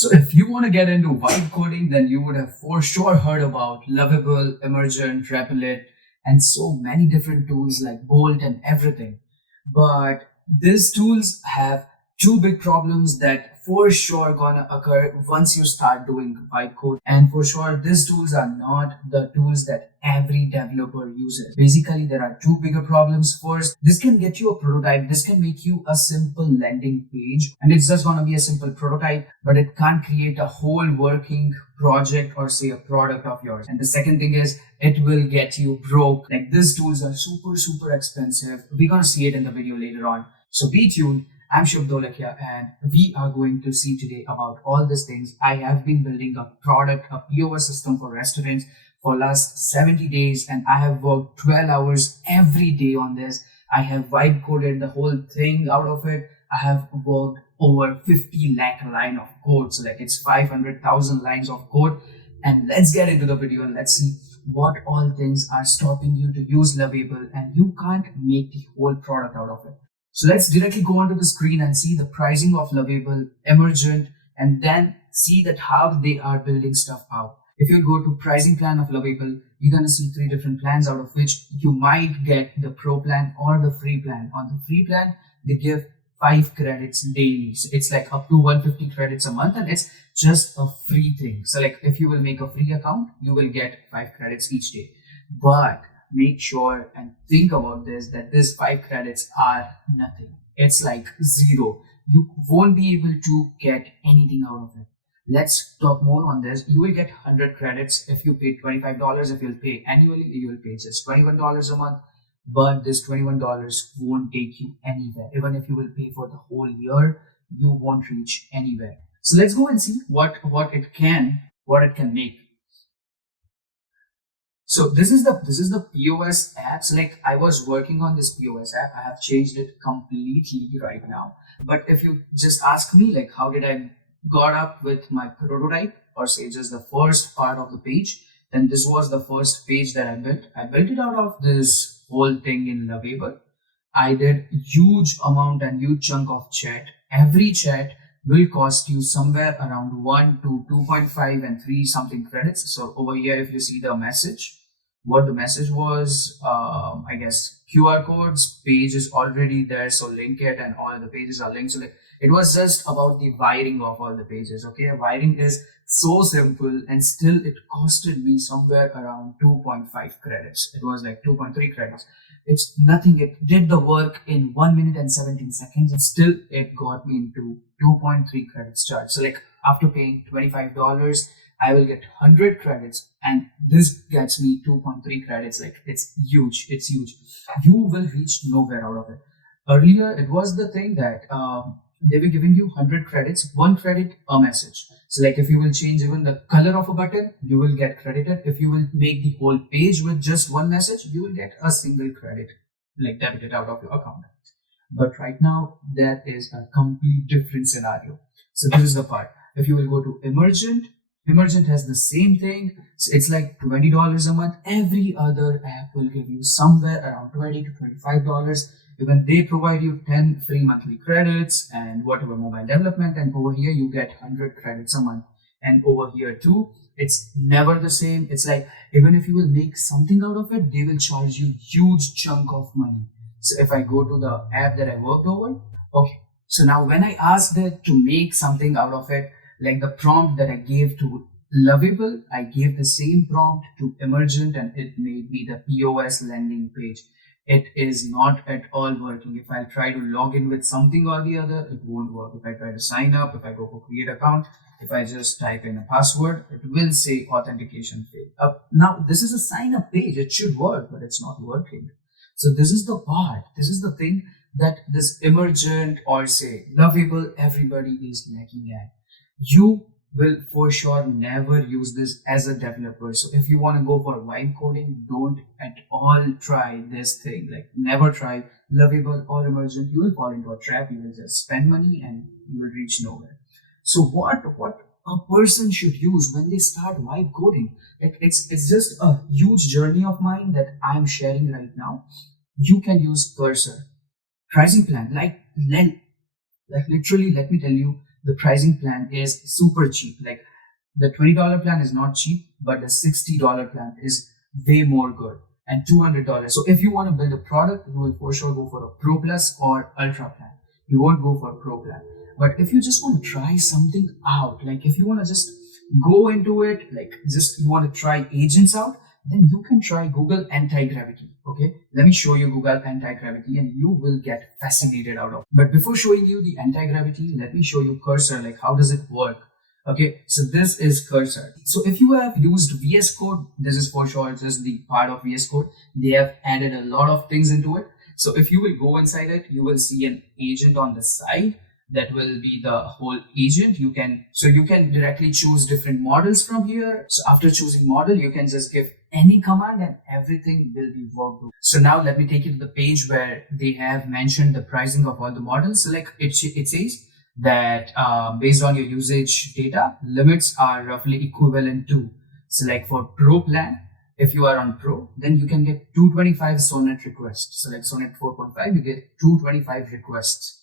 So if you want to get into vibe coding, then you would have for sure heard about Lovable, Emergent, Replit, and so many different tools like Bolt and everything. But these tools have two big problems that for sure gonna occur once you start doing vibe code. And for sure, these tools are not the tools that every developer uses. Basically, there are two bigger problems. First, this can get you a prototype. This can make you a simple landing page, and it's just gonna be a simple prototype, but it can't create a whole working project or say a product of yours. And the second thing is it will get you broke. Like, these tools are super expensive. We're gonna see it in the video later on. So be tuned. I'm Shubh Dolakia, and we are going to see today about all these things. I have been building a product, a POS system for restaurants for last 70 days, and I have worked 12 hours every day on this. I have vibe coded the whole thing out of it. I have worked over 50 lakh line of code. So like, it's 500,000 lines of code. And let's get into the video and let's see what all things are stopping you to use Lovable, and you can't make the whole product out of it. So let's directly go onto the screen and see the pricing of Lovable, Emergent, and then see that how they are building stuff out. If you go to pricing plan of Lovable, you're going to see three different plans, out of which you might get the pro plan or the free plan. On the free plan, they give 5 credits daily. So it's like up to 150 credits a month, and it's just a free thing. So like, if you will make a free account, you will get 5 credits each day. But make sure and think about this, that these 5 credits are nothing. It's like zero. You won't be able to get anything out of it. Let's talk more on this. You will get 100 credits if you pay $25. If you'll pay annually, you will pay just $21 a month. But this $21 won't take you anywhere. Even if you will pay for the whole year, you won't reach anywhere. So let's go and see what it can make. So this is the POS app. So like, I was working on this POS app. I have changed it completely right now. But if you just ask me, like, how did I got up with my prototype, or say just the first part of the page, then this was the first page that I built. I built it out of this whole thing in Lovable. I did huge amount and huge chunk of chat. Every chat will cost you somewhere around 1 to 2.5 and 3 something credits. So over here, if you see the message, what the message was, I guess QR codes, page is already there, so link it, and all the pages are linked. So like, it was just about the wiring of all the pages. Okay, wiring is so simple, and still it costed me somewhere around 2.5 credits. It was like 2.3 credits. It's nothing. It did the work in 1 minute and 17 seconds, and still it got me into 2.3 credits charge. So like, after paying $25, I will get 100 credits, and this gets me 2.3 credits. Like, it's huge. It's huge. You will reach nowhere out of it. Earlier, it was the thing that they were giving you 100 credits, 1 credit a message. So like, if you will change even the color of a button, you will get credited. If you will make the whole page with just 1 message, you will get a single credit, like, debited out of your account. But right now, that is a complete different scenario. So this is the part. If you will go to Emergent has the same thing. So it's like $20 a month. Every other app will give you somewhere around $20 to $25. Even they provide you 10 free monthly credits and whatever mobile development. And over here, you get 100 credits a month. And over here too, it's never the same. It's like, even if you will make something out of it, they will charge you huge chunk of money. So if I go to the app that I worked over, okay. So now when I asked it to make something out of it, like the prompt that I gave to Lovable, I gave the same prompt to Emergent, and it made me the POS landing page. It is not at all working. If I try to log in with something or the other, it won't work. If I try to sign up, if I go for create account, if I just type in a password, it will say authentication failed. Now, this is a sign up page. It should work, but it's not working. So this is the part. This is the thing that this Emergent or say Lovable, everybody is lagging at. You will for sure never use this as a developer. So if you want to go for vibe coding, don't at all try this thing. Like, never try Lovable or Emergent. You will fall into a trap. You will just spend money and you will reach nowhere. So what a person should use when they start vibe coding? Like, it's just a huge journey of mine that I'm sharing right now. You can use Cursor, pricing plan, like literally, let me tell you, the pricing plan is super cheap. Like the $20 plan is not cheap, but the $60 plan is way more good. And $200. So if you want to build a product, you will for sure go for a Pro Plus or Ultra plan. You won't go for a Pro plan. But if you just want to try something out, like if you want to just go into it, like just you want to try agents out, then you can try Google Antigravity. Okay, let me show you Google Antigravity and you will get fascinated out of it. But before showing you the Antigravity, let me show you Cursor, like how does it work. Okay, so this is Cursor. So if you have used VS Code, this is for sure just the part of VS Code. They have added a lot of things into it. So if you will go inside it, you will see an agent on the side. That will be the whole agent. You can directly choose different models from here. So after choosing model, you can just give any command and everything will be worked. So now let me take you to the page where they have mentioned the pricing of all the models. So like it says that based on your usage data, limits are roughly equivalent to. So like for Pro plan, if you are on Pro, then you can get 225 Sonnet requests. So like Sonnet 4.5, you get 225 requests.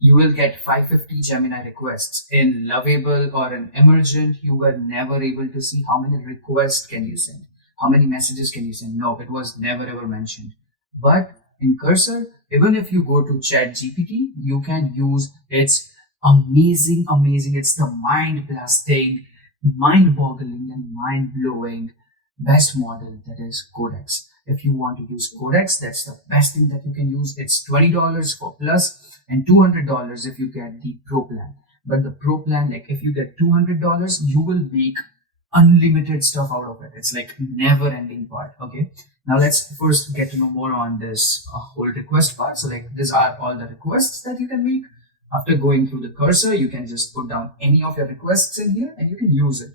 You will get 550 Gemini requests. In Lovable or in Emergent, you were never able to see how many requests can you send, how many messages can you send. No, it was never ever mentioned. But in Cursor, even if you go to Chat GPT, you can use its amazing. It's the mind blasting, mind boggling, and mind blowing best model, that is Codex. If you want to use Codex, that's the best thing that you can use. It's $20 for Plus and $200 if you get the Pro plan. But the Pro plan, like if you get $200, you will make unlimited stuff out of it. It's like never ending part. Okay, now let's first get to know more on this whole request part. So like these are all the requests that you can make. After going through the Cursor, you can just put down any of your requests in here and you can use it.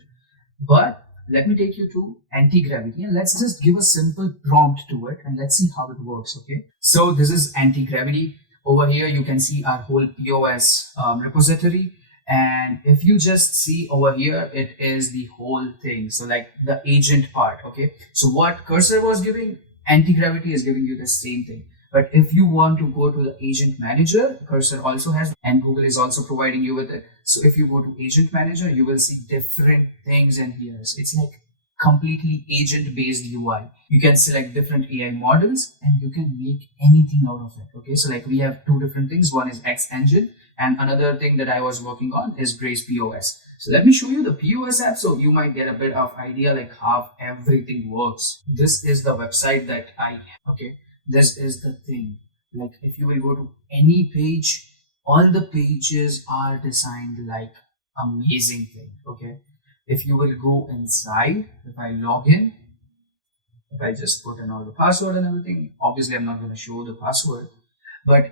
But let me take you to Antigravity and let's just give a simple prompt to it and let's see how it works. Okay, so this is Antigravity. Over here you can see our whole POS repository, and if you just see over here, it is the whole thing. So like the agent part. Okay, so what Cursor was giving, Antigravity is giving you the same thing. But if you want to go to the agent manager, Cursor also has, and Google is also providing you with it. So if you go to agent manager, you will see different things in here. So it's like completely agent based UI. You can select different AI models and you can make anything out of it. Okay, so like we have two different things. One is X Engine and another thing that I was working on is Braze POS. So let me show you the POS app so you might get a bit of idea like how everything works. This is the website that I have. Okay, this is the thing. Like if you will go to any page, all the pages are designed like amazing thing. Okay, if you will go inside, if I log in, if I just put in all the password and everything, obviously I'm not going to show the password, but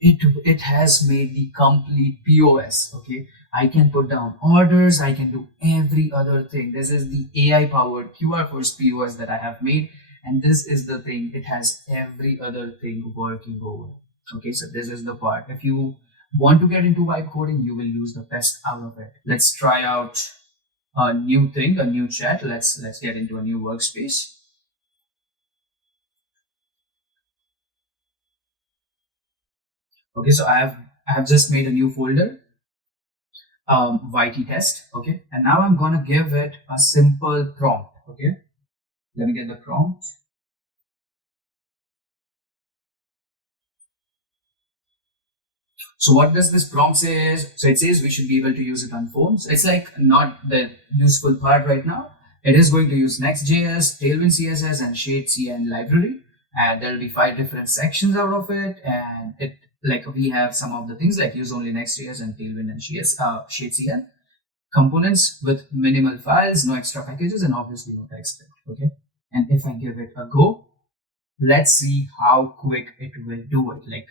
it has made the complete POS. Okay, I can put down orders, I can do every other thing. This is the AI powered QR first POS that I have made, and this is the thing, it has every other thing working over. Okay, so this is the part. If you want to get into vibe coding, you will use the best out of it. Let's try out a new thing, a new chat. Let's get into a new workspace. Okay, so I have just made a new folder, YT test. Okay, and now I'm gonna give it a simple prompt. Okay, let me get the prompt. So what does this prompt say is, so it says we should be able to use it on phones. It's like not the useful part right now. It is going to use Next.js, Tailwind CSS, and Shade CN library. And there'll be 5 different sections out of it. And it, like we have some of the things like use only Next.js and Tailwind and Shade CN. Components with minimal files, no extra packages, and obviously no TypeScript. Okay. And if I give it a go, let's see how quick it will do it. Like,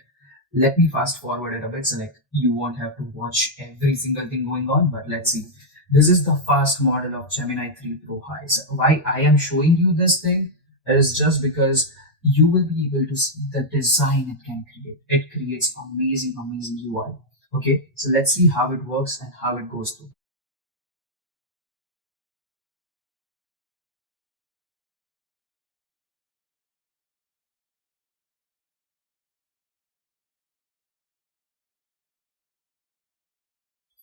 let me fast forward it a bit so like you won't have to watch every single thing going on, but let's see. This is the fast model of Gemini 3 Pro High. So why I am showing you this thing is just because you will be able to see the design it can create. It creates amazing UI. Okay, so let's see how it works and how it goes through.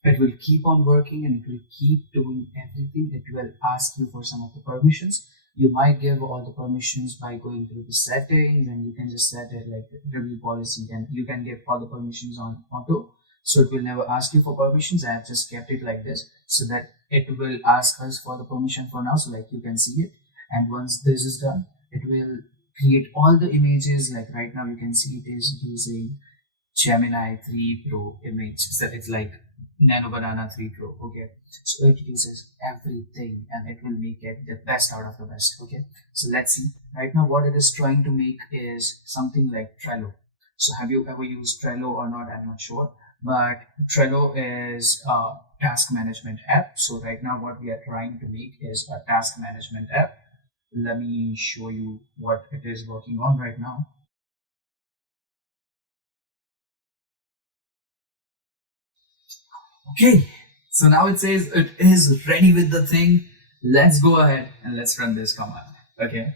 It will keep on working and it will keep doing everything. It will ask you for some of the permissions. You might give all the permissions by going through the settings, and you can just set it like review policy, and you can give all the permissions on auto. So it will never ask you for permissions. I have just kept it like this so that it will ask us for the permission for now. So like you can see it. And once this is done, it will create all the images. Like right now you can see it is using Gemini 3 Pro image. So it's like Nano Banana 3 Pro. Okay, so it uses everything and it will make it the best out of the best. Okay, so let's see. Right now what it is trying to make is something like Trello. So have you ever used Trello or not? I'm not sure, but Trello is a task management app. So right now what we are trying to make is a task management app. Let me show you what it is working on right now. Okay, so now it says it is ready with the thing. Let's go ahead and let's run this command. Okay.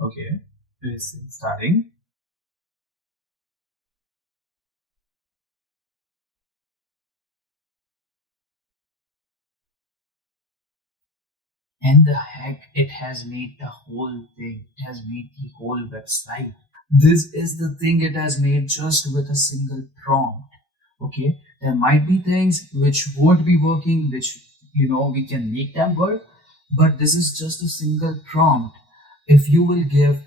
Okay, it is starting. And the heck, it has made the whole thing. It has made the whole website. This is the thing it has made just with a single prompt. Okay, there might be things which won't be working, which we can make them work, but this is just a single prompt. If you will give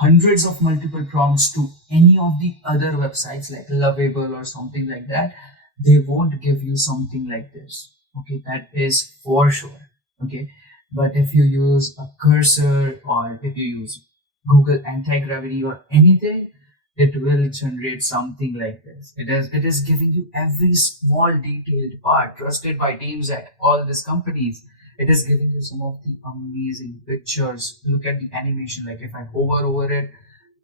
hundreds of multiple prompts to any of the other websites like Lovable or something like that, they won't give you something like this. Okay, that is for sure. Okay, but if you use a cursor or if you use Google Antigravity or anything, it will generate something like this. It is giving you every small detailed part trusted by teams at all these companies. It is giving you some of the amazing pictures. Look at the animation. Like if I hover over it,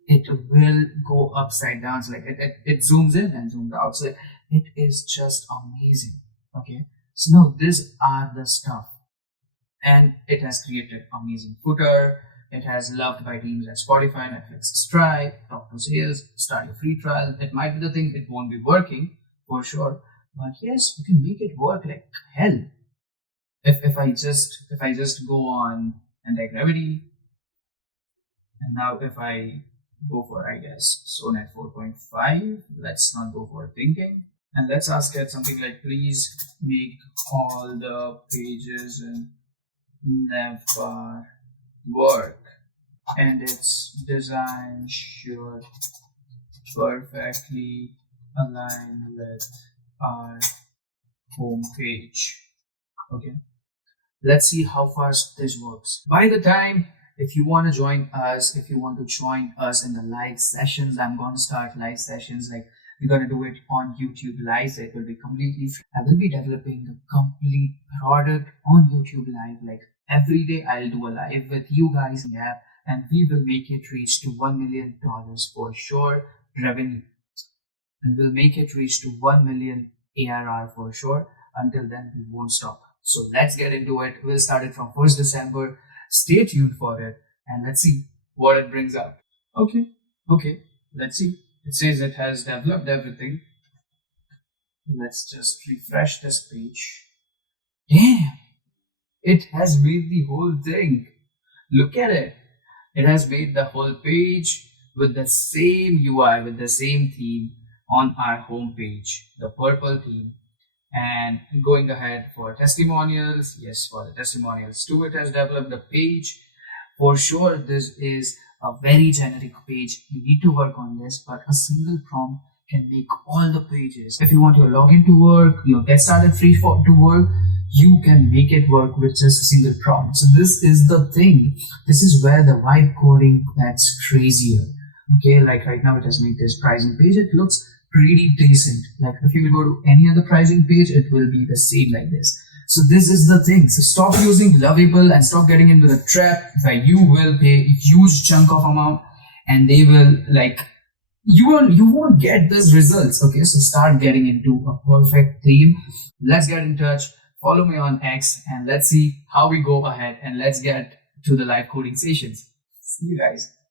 it will go upside down. So like it zooms in and zooms out. So it is just amazing. Okay. So now these are the stuff. And it has created amazing footer. It has loved by teams at Spotify, Netflix, Stripe, talk to sales, start your free trial. It might be the thing, it won't be working for sure. But yes, you can make it work like hell. If I just go on Antigravity, and now if I go for, I guess, Sonnet 4.5, let's not go for thinking. And let's ask it something like, please make all the pages in never work, and its design should perfectly align with our home page. Okay, let's see how fast this works. By the time, if you want to join us, if you want to join us in the live sessions, I'm going to start live sessions. Like we're going to do it on YouTube Live. So it will be completely free. I will be developing a complete product on YouTube Live. Like every day I'll do a live with you guys in the app, and we will make it reach to $1 million for sure revenue. And we'll make it reach to 1 million ARR for sure. Until then, we won't stop. So let's get into it. We'll start it from 1st December. Stay tuned for it and let's see what it brings out. Okay, let's see. It says it has developed everything. Let's just refresh this page. Damn, it has made the whole thing. Look at it. It has made the whole page with the same UI, with the same theme on our home page, the purple theme. And going ahead for testimonials, yes, for the testimonials too, it has developed the page. For sure, this is a very generic page. You need to work on this, but a single prompt can make all the pages. If you want your login to work, your get started free to work, you can make it work with just a single prompt. So this is the thing. This is where the vibe coding gets crazier. Okay, like right now it has made this pricing page. It looks pretty decent. Like if you will go to any other pricing page, it will be the same like this. So this is the thing. So stop using Lovable and stop getting into the trap where you will pay a huge chunk of amount and they will like you won't get those results. Okay, so start getting into a perfect theme. Let's get in touch. Follow me on X and let's see how we go ahead and let's get to the live coding sessions. See you guys.